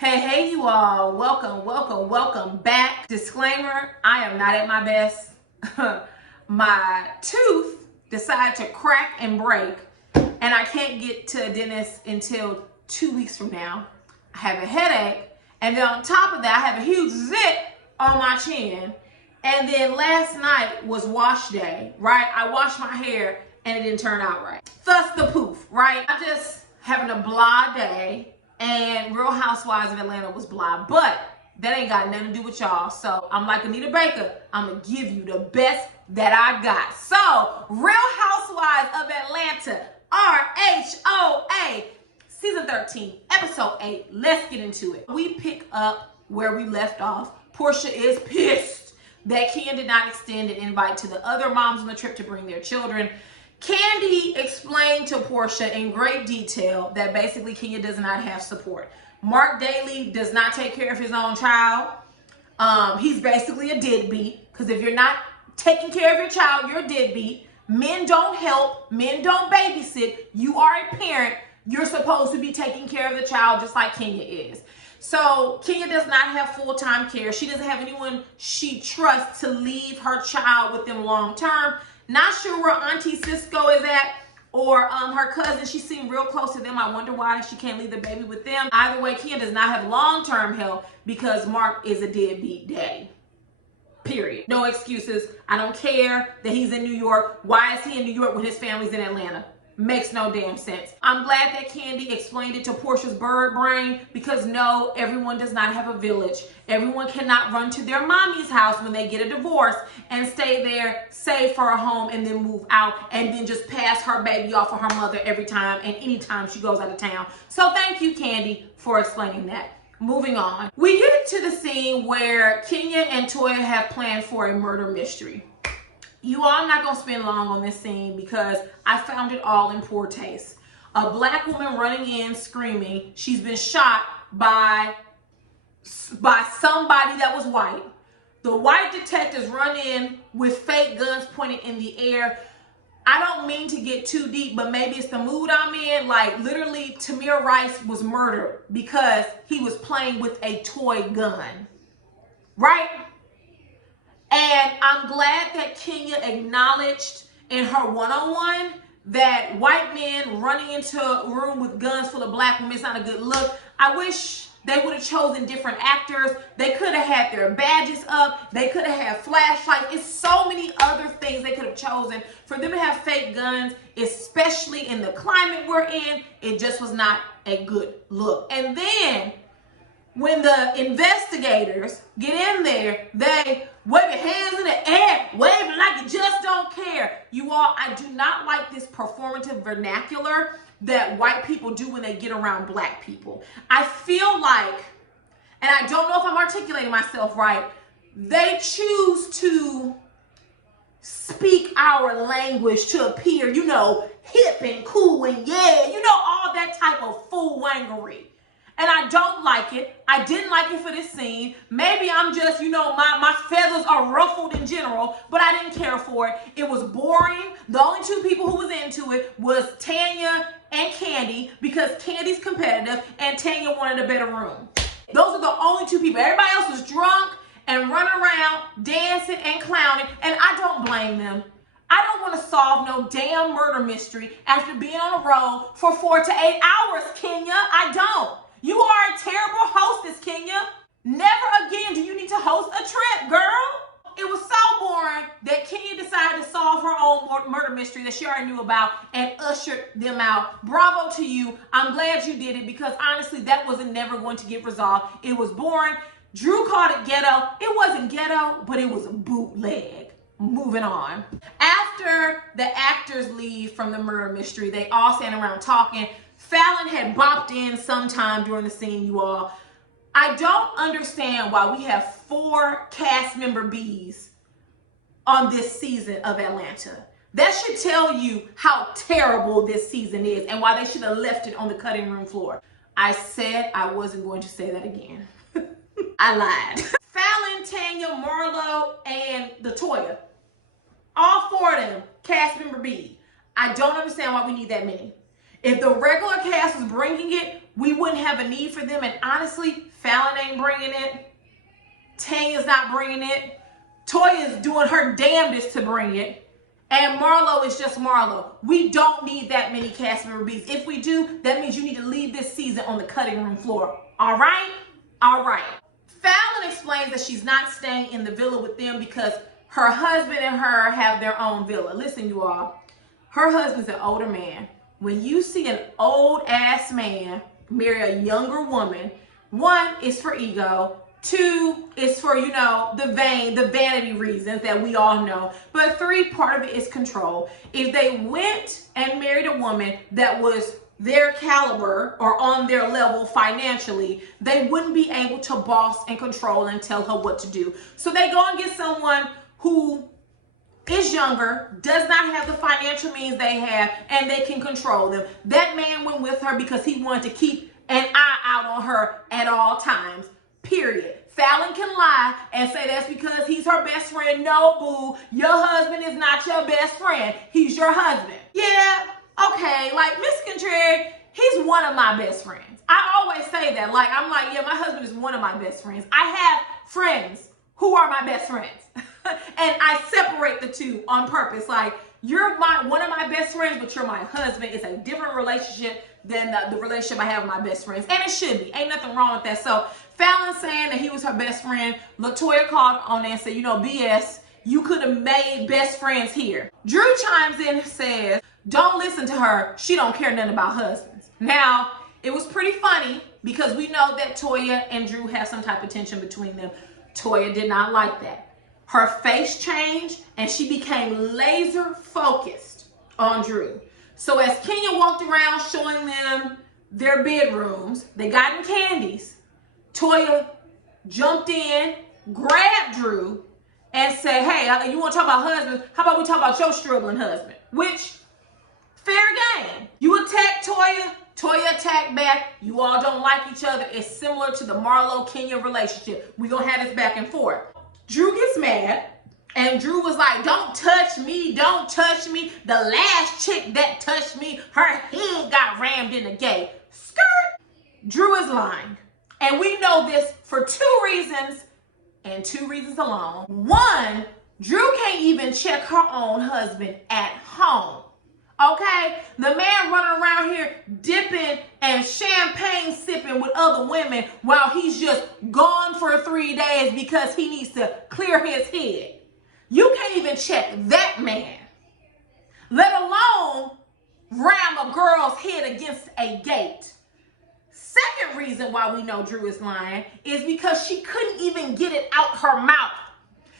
Hey, you all. Welcome back. Disclaimer, I am not at my best. My tooth decided to crack and break, and I can't get to a dentist until 2 weeks from now. I have a headache, and then on top of that, I have a huge zit on my chin. And then last night was wash day, right? I washed my hair, and it didn't turn out right. Thus the poof, right? I'm just having a blah day. And Real Housewives of Atlanta was blah, but that ain't got nothing to do with y'all. So I'm like Anita Baker, I'm gonna give you the best that I got. So Real Housewives of Atlanta, RHOA, season 13, episode 8. Let's get into it. We pick up where we left off. Portia is pissed that Kenya did not extend an invite to the other moms on the trip to bring their children. Candy explained to Portia in great detail that basically Kenya does not have support. Mark Daly does not take care of his own child. He's basically a deadbeat, because if you're not taking care of your child, you're a deadbeat. Men don't help. Men don't babysit. You are a parent. You're supposed to be taking care of the child just like Kenya is. So Kenya does not have full-time care. She doesn't have anyone she trusts to leave her child with them long term. Not sure where Auntie Cisco is at, or her cousin. She seemed real close to them. I wonder why she can't leave the baby with them. Either way, Kenya does not have long-term help because Mark is a deadbeat daddy. Period. No excuses. I don't care that he's in New York. Why is he in New York when his family's in Atlanta? Makes no damn sense. I'm glad that Candy explained it to Portia's bird brain, because no, everyone does not have a village. Everyone cannot run to their mommy's house when they get a divorce and stay there, save for a home, and then move out, and then just pass her baby off for her mother every time and anytime she goes out of town. So thank you, Candy, for explaining that. Moving on. We get to the scene where Kenya and Toya have planned for a murder mystery. You all, I'm not going to spend long on this scene because I found it all in poor taste. A black woman running in screaming she's been shot by somebody that was white. The white detectives run in with fake guns pointed in the air. I don't mean to get too deep, but maybe it's the mood I'm in. Like, literally, Tamir Rice was murdered because he was playing with a toy gun. Right? And I'm glad that Kenya acknowledged in her one-on-one that white men running into a room with guns full of black women is not a good look. I wish they would have chosen different actors. They could have had their badges up. They could have had flashlights. It's so many other things they could have chosen. For them to have fake guns, especially in the climate we're in, it just was not a good look. And then when the investigators get in there, they wave your hands in the air, waving like you just don't care. You all, I do not like this performative vernacular that white people do when they get around black people. I feel like, and I don't know if I'm articulating myself right, they choose to speak our language to appear, you know, hip and cool and yeah, you know, all that type of fool wangery. And I don't like it. I didn't like it for this scene. Maybe I'm just, you know, my feathers are ruffled in general, but I didn't care for it. It was boring. The only two people who was into it was Tanya and Candy, because Candy's competitive and Tanya wanted a better room. Those are the only two people. Everybody else was drunk and running around, dancing and clowning, and I don't blame them. I don't want to solve no damn murder mystery after being on the road for 4 to 8 hours, Kenya. I don't. You are a terrible hostess, Kenya. Never again do you need to host a trip, girl. It was so boring that Kenya decided to solve her own murder mystery that she already knew about and ushered them out. Bravo to you. I'm glad you did it, because honestly, that wasn't never going to get resolved. It was boring. Drew called it ghetto. It wasn't ghetto, but it was a bootleg. Moving on. After the actors leave from the murder mystery, they all stand around talking. Fallon had bopped in sometime during the scene, you all. I don't understand why we have 4 cast member Bs on this season of Atlanta. That should tell you how terrible this season is and why they should have left it on the cutting room floor. I said I wasn't going to say that again. I lied. Fallon, Tanya, Marlo, and the Toya. All 4 of them, cast member B. I don't understand why we need that many. If the regular cast was bringing it, we wouldn't have a need for them. And honestly, Fallon ain't bringing it. Tanya's not bringing it. Toya is doing her damnedest to bring it. And Marlo is just Marlo. We don't need that many cast member beats. If we do, that means you need to leave this season on the cutting room floor. All right? All right. Fallon explains that she's not staying in the villa with them because her husband and her have their own villa. Listen, you all. Her husband's an older man. When you see an old ass man marry a younger woman, one is for ego. Two is for, you know, the vanity reasons that we all know. But three, part of it is control. If they went and married a woman that was their caliber or on their level financially, they wouldn't be able to boss and control and tell her what to do. So they go and get someone who is younger, does not have the financial means they have, and they can control them. That man went with her because he wanted to keep an eye out on her at all times. Period. Fallon can lie and say that's because he's her best friend. No, boo. Your husband is not your best friend. He's your husband. Yeah, okay. Like, Miss Contrary, he's one of my best friends. I always say that. Like, I'm like, yeah, my husband is one of my best friends. I have friends who are my best friends. And I separate the two on purpose. Like, you're one of my best friends, but you're my husband. It's a different relationship than the relationship I have with my best friends. And it should be. Ain't nothing wrong with that. So Fallon saying that he was her best friend. Toya called on there and said, you know, BS, you could have made best friends here. Drew chimes in and says, don't listen to her. She don't care nothing about husbands. Now, it was pretty funny because we know that Toya and Drew have some type of tension between them. Toya did not like that. Her face changed and she became laser focused on Drew. So as Kenya walked around showing them their bedrooms, they got in candies. Toya jumped in, grabbed Drew, and said, hey, you want to talk about husbands? How about we talk about your struggling husband? Which, fair game. You attack Toya, Toya attacked back. You all don't like each other. It's similar to the Marlo-Kenya relationship. We're going to have this back and forth. Drew gets mad, and Drew was like, don't touch me, don't touch me. The last chick that touched me, her head got rammed in the gate. Skirt. Drew is lying. And we know this for two reasons, and two reasons alone. One, Drew can't even check her own husband at home. Okay? The man running around here dipping and champagne sipping with other women while he's just gone for 3 days because he needs to clear his head. You can't even check that man, let alone ram a girl's head against a gate. Second reason why we know Drew is lying is because she couldn't even get it out her mouth.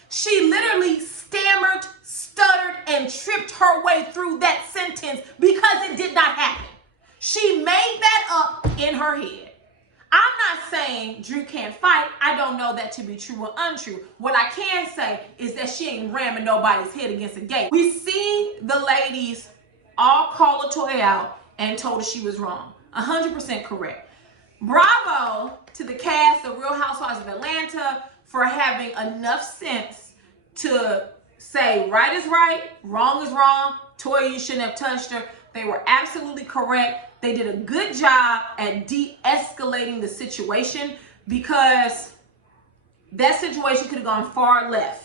She literally stammered, stuttered, and tripped her way through that sentence because it did not happen. She made that up in her head. I'm not saying Drew can't fight. I don't know that to be true or untrue. What I can say is that she ain't ramming nobody's head against a gate. We see the ladies all call Toya out and told her she was wrong. 100% correct. Bravo to the cast of Real Housewives of Atlanta for having enough sense to say right is right, wrong is wrong. Toya, you shouldn't have touched her. They were absolutely correct. They did a good job at de-escalating the situation because that situation could have gone far left.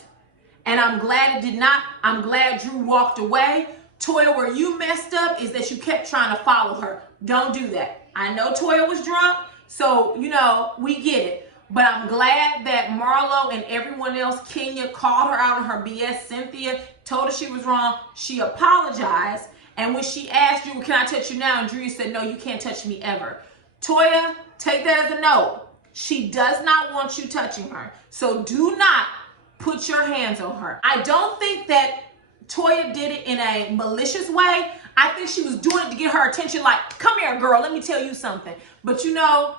And I'm glad it did not. I'm glad Drew walked away. Toya, where you messed up is that you kept trying to follow her. Don't do that. I know Toya was drunk, so, you know, we get it. But I'm glad that Marlo and everyone else, Kenya, called her out on her BS. Cynthia told her she was wrong. She apologized. And when she asked Drew, can I touch you now? And Drew said, no, you can't touch me ever. Toya, take that as a no. She does not want you touching her. So do not put your hands on her. I don't think that Toya did it in a malicious way. I think she was doing it to get her attention, like, come here, girl, let me tell you something. But you know,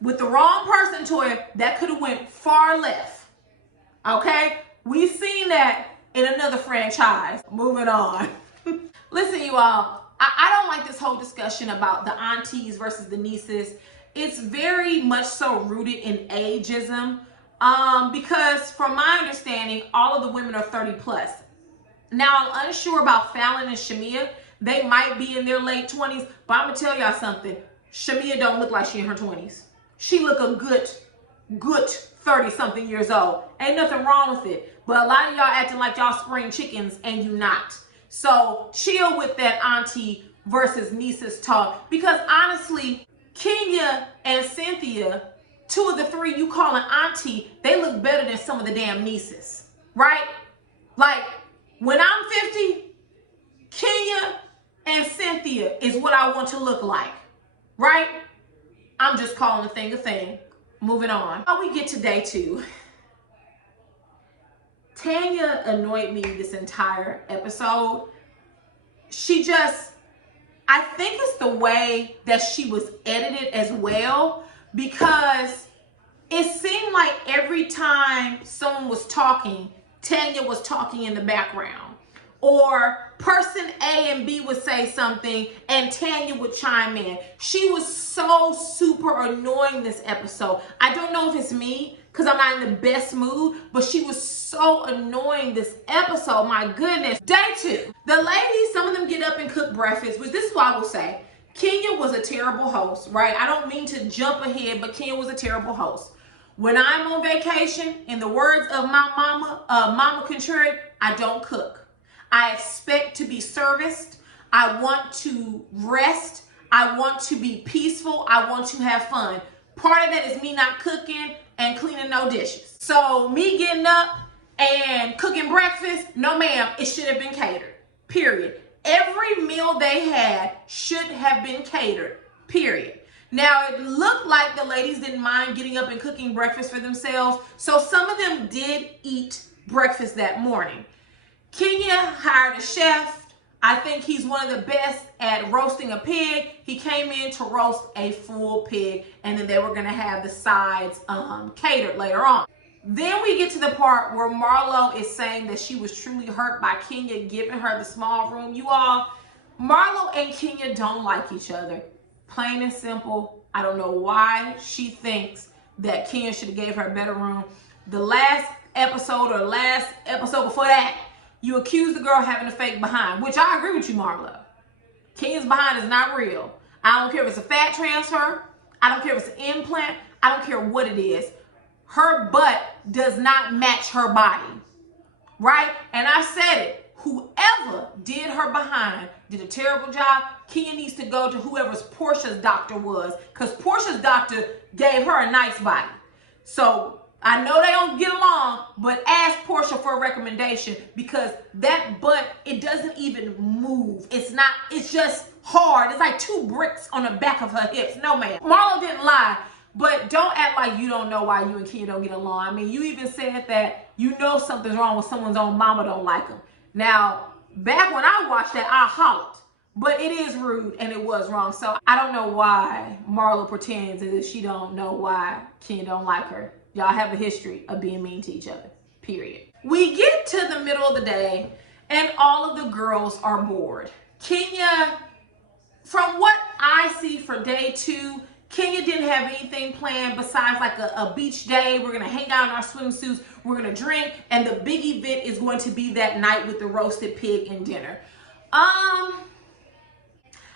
with the wrong person, Toya, that could have went far left. Okay? We've seen that in another franchise. Moving on. Listen, you all, I don't like this whole discussion about the aunties versus the nieces. It's very much so rooted in ageism. Because from my understanding, all of the women are 30 plus. Now, I'm unsure about Fallon and Shamia. They might be in their late 20s, but I'm going to tell y'all something. Shamia don't look like she in her 20s. She look a good 30-something years old. Ain't nothing wrong with it. But a lot of y'all acting like y'all spring chickens and you not. So chill with that auntie versus nieces talk. Because honestly, Kenya and Cynthia, two of the three you calling auntie, they look better than some of the damn nieces. Right? Like, when I'm 50, Kenya and Cynthia is what I want to look like. Right? I'm just calling a thing a thing. Moving on. How we get to day 2. Tanya annoyed me this entire episode. I think it's the way that she was edited as well, because it seemed like every time someone was talking, Tanya was talking in the background. Or person A and B would say something and Tanya would chime in. She was so super annoying this episode. I don't know if it's me because I'm not in the best mood, but she was so annoying this episode. My goodness. Day 2. The ladies, some of them get up and cook breakfast, which this is what I will say. Kenya was a terrible host, right? I don't mean to jump ahead, but Kenya was a terrible host. When I'm on vacation, in the words of my mama, Mama Contrary, I don't cook. I expect to be serviced. I want to rest. I want to be peaceful. I want to have fun. Part of that is me not cooking and cleaning no dishes. So me getting up and cooking breakfast, no ma'am, it should have been catered, period. Every meal they had should have been catered, period. Now, it looked like the ladies didn't mind getting up and cooking breakfast for themselves. So some of them did eat breakfast that morning. Kenya hired a chef. I think he's one of the best at roasting a pig. He came in to roast a full pig, and then they were going to have the sides catered later on. Then we get to the part where Marlo is saying that she was truly hurt by Kenya giving her the small room. You all, Marlo and Kenya don't like each other. Plain and simple. I don't know why she thinks that Kenya should have gave her a better room. The last episode or last episode before that, you accused the girl of having a fake behind, which I agree with you, Marlo. Kenya's behind is not real. I don't care if it's a fat transfer. I don't care if it's an implant. I don't care what it is. Her butt does not match her body, right? And I said it. Whoever did her behind did a terrible job. Kenya needs to go to whoever's Portia's doctor was, because Portia's doctor gave her a nice body. So I know they don't get along, but ask Portia for a recommendation, because that butt, it doesn't even move. It's just hard. It's like 2 bricks on the back of her hips. No, man. Marlo didn't lie, but don't act like you don't know why you and Kenya don't get along. I mean, you even said that you know something's wrong when someone's own mama don't like them. Now, back when I watched that, I hollered. But it is rude and it was wrong. So I don't know why Marlo pretends as if she don't know why Kenya don't like her. Y'all have a history of being mean to each other, period. We get to the middle of the day and all of the girls are bored. Kenya, from what I see for day 2, Kenya didn't have anything planned besides like a beach day. We're going to hang out in our swimsuits. We're going to drink. And the big event is going to be that night with the roasted pig and dinner.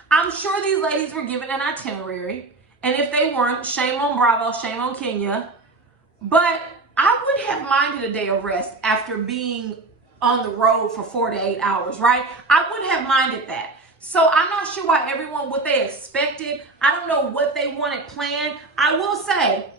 I'm sure these ladies were given an itinerary. And if they weren't, shame on Bravo, shame on Kenya. But I would have minded a day of rest after being on the road for 4 to 8 hours, right? I would have minded that. So I'm not sure why everyone, what they expected. I don't know what they wanted planned. I will say,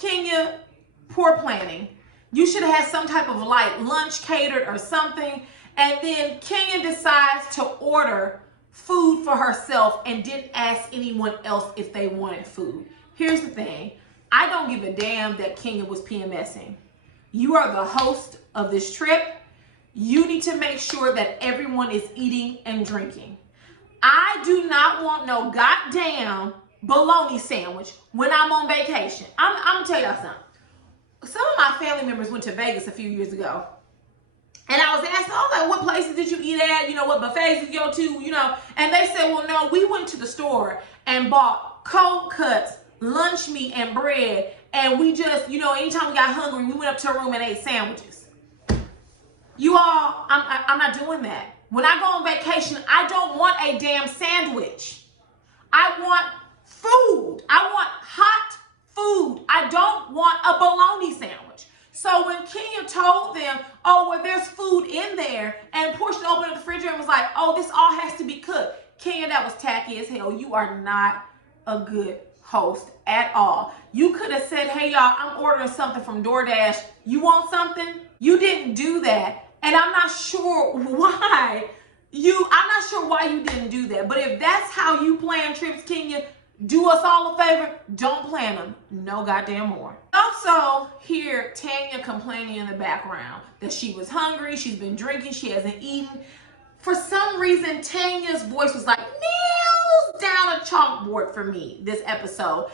Kenya, poor planning. You should have had some type of like lunch catered or something. And then Kenya decides to order food for herself and didn't ask anyone else if they wanted food. Here's the thing. I don't give a damn that Kenya was PMSing. You are the host of this trip. You need to make sure that everyone is eating and drinking. I do not want no goddamn bologna sandwich when I'm on vacation. I'm gonna tell y'all something. Some of my family members went to Vegas a few years ago. And I was asking, what places did you eat at? You know, what buffets did you go to? You know, and they said, well, no, we went to the store and bought cold cuts, lunch meat, and bread. And we just, you know, anytime we got hungry, we went up to a room and ate sandwiches. You all, I'm not doing that. When I go on vacation, I don't want a damn sandwich. I want food. I want hot food. I don't want a bologna sandwich. So when Kenya told them, oh, well, there's food in there, and Portia opened up the refrigerator and was like, oh, this all has to be cooked. Kenya, that was tacky as hell. You are not a good host at all. You could have said, hey, y'all, I'm ordering something from DoorDash. You want something? You didn't do that. And I'm not sure why you didn't do that. But if that's how you plan trips, Kenya, do us all a favor, don't plan them no goddamn more. Also, hear Tanya complaining in the background that she was hungry, she's been drinking, she hasn't eaten. For some reason, Tanya's voice was like, nails down a chalkboard for me this episode.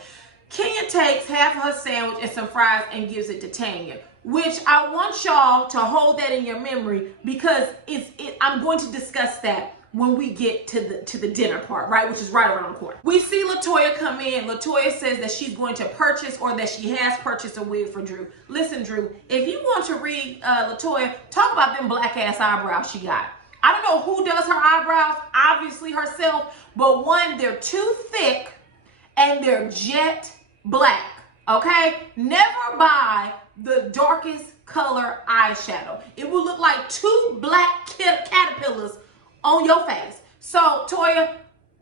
Kenya takes half of her sandwich and some fries and gives it to Tanya, which I want y'all to hold that in your memory, because I'm going to discuss that when we get to the dinner part, right, which is right around the corner. We see LaToya come in. LaToya says that she's going to purchase, or that she has purchased, a wig for Drew. Listen, Drew, if you want to read LaToya, talk about them black ass eyebrows she got. I don't know who does her eyebrows, obviously herself, but one, they're too thick and they're jet black, okay? Never buy the darkest color eyeshadow. It will look like two black caterpillars on your face. So, Toya,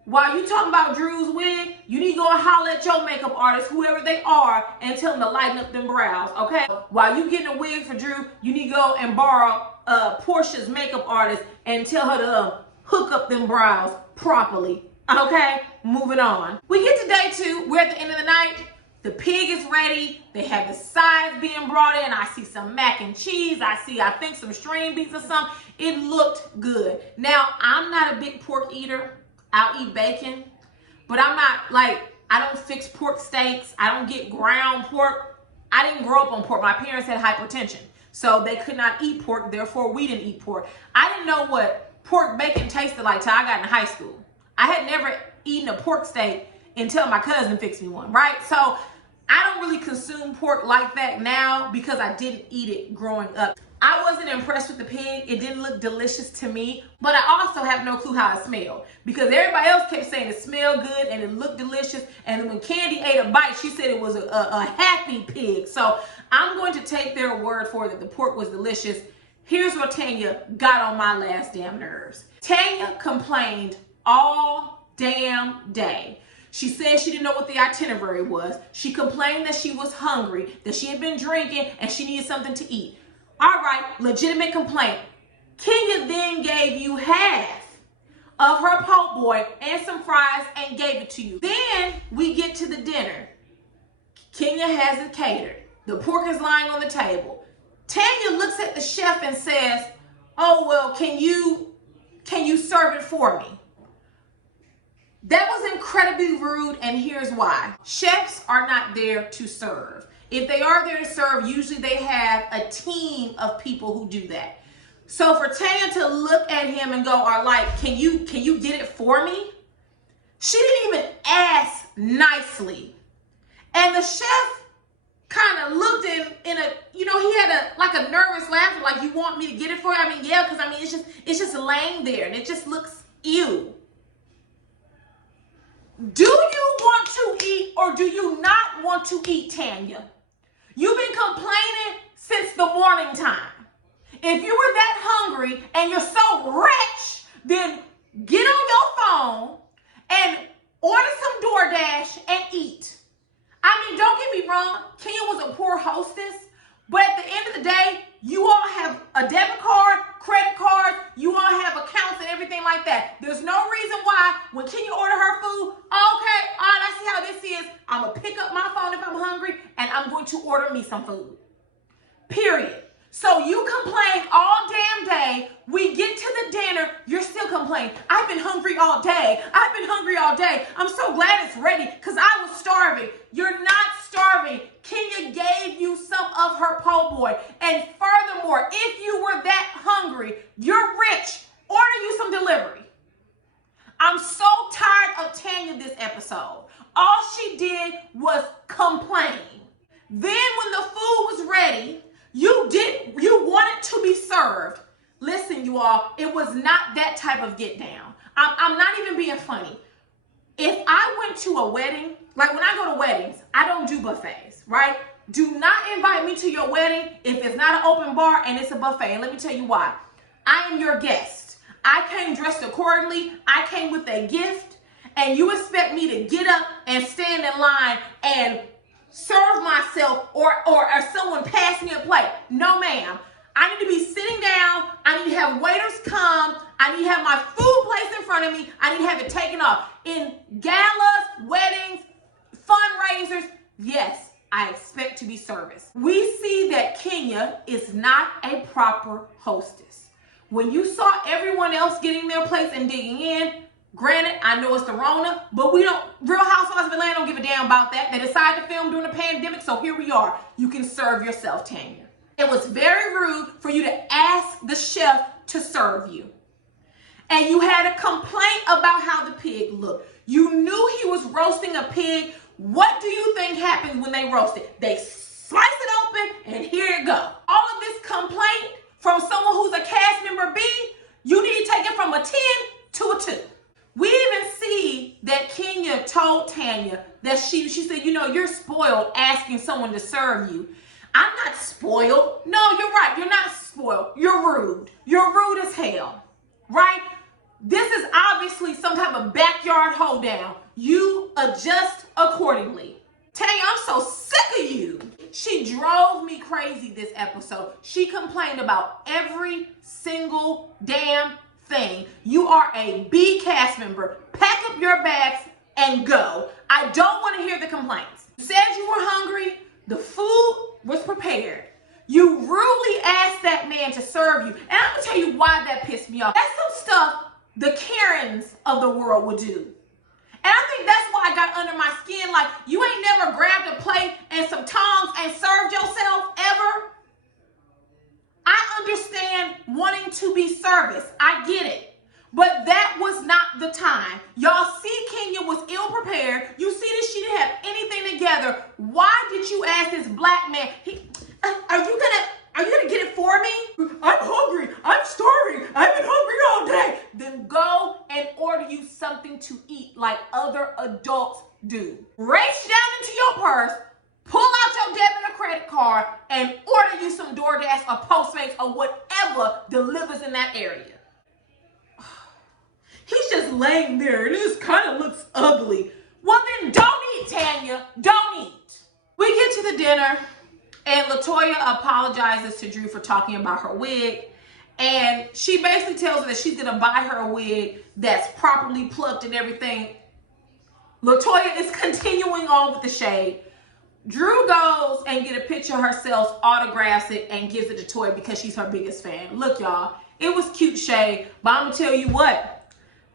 while you talking about Drew's wig, you need to go and holler at your makeup artist, whoever they are, and tell them to lighten up them brows, okay? While you getting a wig for Drew, you need to go and borrow Portia's makeup artist and tell her to hook up them brows properly, okay? Moving on. We get to day 2. We're at the end of the night. The pig is ready. They have the sides being brought in. I see some mac and cheese. I think some string beans or something. It looked good. Now, I'm not a big pork eater. I'll eat bacon, but I'm not like, I don't fix pork steaks. I don't get ground pork. I didn't grow up on pork. My parents had hypertension, so they could not eat pork. Therefore, we didn't eat pork. I didn't know what pork bacon tasted like till I got in high school. I had never eaten a pork steak until my cousin fixed me one, right? So I don't really consume pork like that now because I didn't eat it growing up. I wasn't impressed with the pig. It didn't look delicious to me, but I also have no clue how it smelled, because everybody else kept saying it smelled good and it looked delicious. And when Candy ate a bite, she said it was a happy pig. So I'm going to take their word for it that the pork was delicious. Here's where Tanya got on my last damn nerves. Tanya complained all damn day. She said she didn't know what the itinerary was. She complained that she was hungry, that she had been drinking, and she needed something to eat. All right, legitimate complaint. Kenya then gave you half of her po' boy and some fries and gave it to you. Then we get to the dinner. Kenya has it catered. The pork is lying on the table. Tanya looks at the chef and says, oh, well, can you serve it for me? That was incredibly rude, and here's why. Chefs are not there to serve. If they are there to serve, usually they have a team of people who do that. So for Tanya to look at him and go, or like, can you get it for me? She didn't even ask nicely. And the chef kind of looked in a, you know, he had a nervous laugh, like, you want me to get it for you? I mean, yeah, because I mean, it's just laying there and it just looks ew. Do you want to eat or do you not want to eat, Tanya? You've been complaining since the morning time. If you were that hungry and you're so rich, then get on your phone and order some DoorDash and eat. I mean, don't get me wrong, Kenya was a poor hostess, but at the end of the day, you all have a debit card, credit card, you all have accounts and everything like that. There's no reason why when Kenya order her food, okay, all right, I see how this is. I'm going to pick up my phone if I'm hungry and I'm going to order me some food. Period. So you complain all damn day. We get to the dinner, you're still complaining. I've been hungry all day. I've been hungry all day. I'm so glad it's ready because I was starving. You're not starving. Kenya gave you some of her po' boy. And furthermore, if you were that hungry, you're rich, order you some delivery. I'm so tired of Tanya this episode. All she did was complain. Then when the food was ready, you wanted to be served. Listen, you all, it was not that type of get down. I'm not even being funny. If I went to a wedding, like when I go to weddings, I don't do buffets, right? Do not invite me to your wedding if it's not an open bar and it's a buffet. And let me tell you why. I am your guest. I came dressed accordingly. I came with a gift. And you expect me to get up and stand in line and serve myself or someone pass me a plate. No, ma'am. I need to be sitting down. I need to have waiters come. I need to have my food placed in front of me. I need to have it taken off. In galas, weddings, fundraisers, yes, I expect to be serviced. We see that Kenya is not a proper hostess. When you saw everyone else getting their plates and digging in, granted, I know it's the Rona, but Real Housewives of Atlanta don't give a damn about that. They decided to film during the pandemic, so here we are. You can serve yourself, Tanya. It was very rude for you to ask the chef to serve you. And you had a complaint about how the pig looked. You knew he was roasting a pig. What do you think happens when they roast it? They slice it open and here it go. All of this complaint from someone who's a cast member B, you need to take it from a 10 to a 2. We even see that Kenya told Tanya that she said, you know, you're spoiled asking someone to serve you. I'm not spoiled. No, you're right. You're not spoiled. You're rude. You're rude as hell, right? This is obviously some type of backyard hoedown. You adjust accordingly. Tanya, I'm so sick of you. She drove me crazy this episode. She complained about every single damn thing. You are a B cast member. Pack up your bags and go. I don't want to hear the complaints. You said you were hungry. The food was prepared. You rudely asked that man to serve you. And I'm going to tell you why that pissed me off. That's some stuff the Karens of the world would do. And I think that's why I got under my skin. Like, you ain't never grabbed a plate and some tongs and served yourself ever. I understand wanting to be serviced. I get it. But that was not the time. Y'all see Kenya was ill prepared. You see that she didn't have anything together. Why did you ask this black man? Are you gonna get it for me? I'm hungry. I'm starving. I've been hungry all day. Then go and order you something to eat like other adults do. Reach down into your purse, pull out your debit or credit card, and order you some DoorDash or Postmates or whatever delivers in that area. He's just laying there and it just kind of looks ugly. Well, then don't eat, Tanya. Don't eat. We get to the dinner and Toya apologizes to Drew for talking about her wig. And she basically tells her that she's going to buy her a wig that's properly plucked and everything. Toya is continuing on with the shade. Drew goes and get a picture of herself, autographs it, and gives it to Toya because she's her biggest fan. Look, y'all, it was cute shade, but I'm going to tell you what.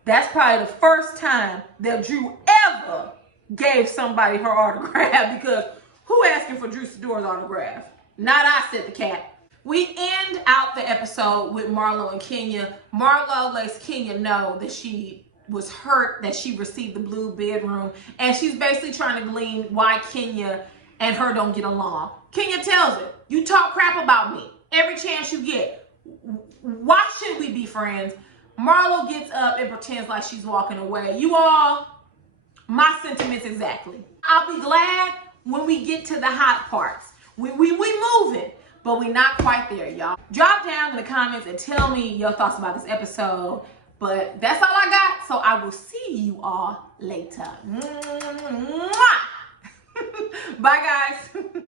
That's probably the first time that Drew ever gave somebody her autograph because who asking for Drew Sidora's autograph? Not I, said the cat. We end out the episode with Marlo and Kenya. Marlo lets Kenya know that she was hurt that she received the blue bedroom, and she's basically trying to glean why Kenya and her don't get along. Kenya tells her, you talk crap about me every chance you get. Why should we be friends? Marlo gets up and pretends like she's walking away. You all, my sentiments exactly. I'll be glad when we get to the hot parts. We moving, but we not quite there, y'all. Drop down in the comments and tell me your thoughts about this episode. But that's all I got, so I will see you all later. Bye, guys.